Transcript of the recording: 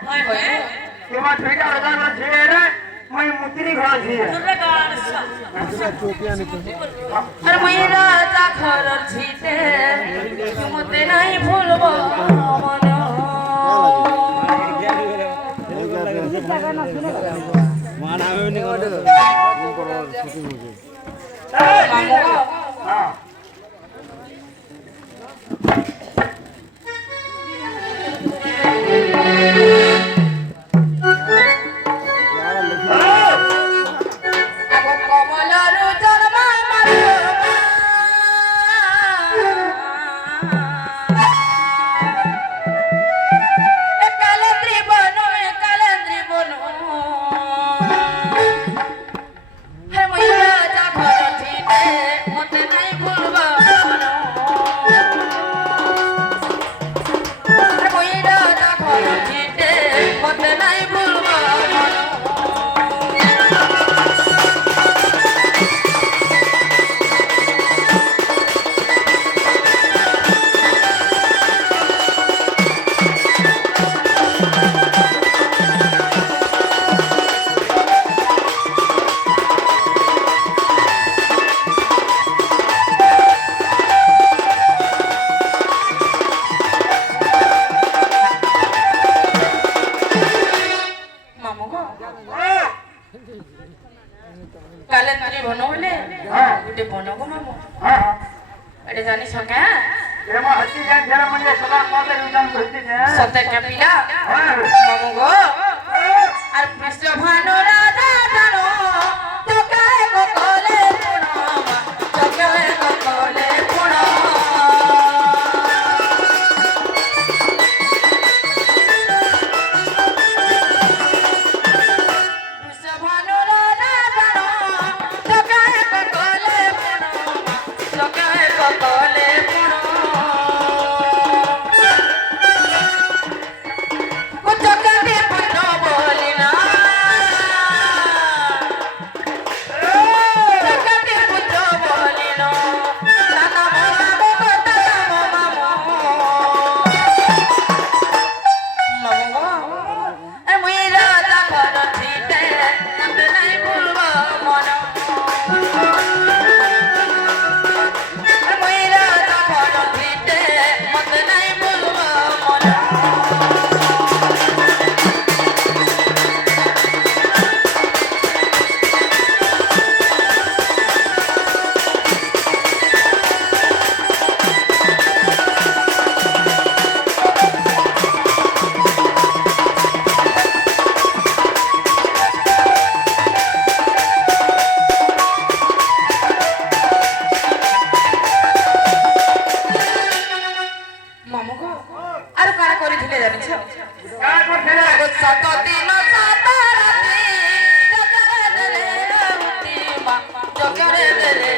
तेव्हा तुझ्या रोजाला झे रे मैं मुत्री घरा झे अरे मैरा जा घर झीते मुते नहीं भूलबो मन माना में नहीं हां कालेंद्री बनवले गुटे बनगो मामू अरे जानी सका तेव्हा हत्ती जान जरा म्हणजे सदा माता युद्धान करते ने सत्य कपिला मामू गो अरे कृष्ण भानु राजा जानो तो काय को कोले पुणा तो काय को कोले पुणा कृष्ण भानु राजा जानो तो काय को कोले पुणा तो काय को कोले पुणा कुछ कभी पुणा बोलिना कभी पुणा बोलिना नाना मामा बोता मामा मामा ए मुइरा ता घर छीटे मत नहीं भूलबो मन ए मुइरा ता घर छीटे मत नहीं भूलबो मन मामू को आरो कारा करिथिले जानिछ काय करते रे सात दिन सात राती जगरे देले उती मा जगरे देले